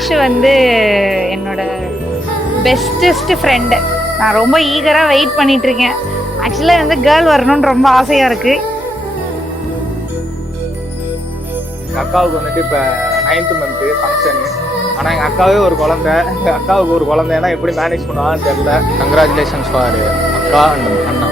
ஐஷு வந்து என்னோட bestest friend. நான் ரொம்ப ஈகராக வெயிட் பண்ணிட்டு இருக்கேன். ஆக்சுவலாக வந்து கேர்ள் வரணும்னு ரொம்ப ஆசையாக இருக்கு. எங்கள் அக்காவுக்கு வந்துட்டு இப்போ 9th மந்த்து ஃபங்க்ஷனு. ஆனால் எங்கள் அக்காவே ஒரு குழந்தை. எங்கள் அக்காவுக்கு ஒரு குழந்தைன்னா எப்படி மேனேஜ் பண்ணுவான்னு தெரியல. கங்க்ராச்சுலேஷன்ஸ் ஃபார் அக்கா அண்ட் அண்ணா.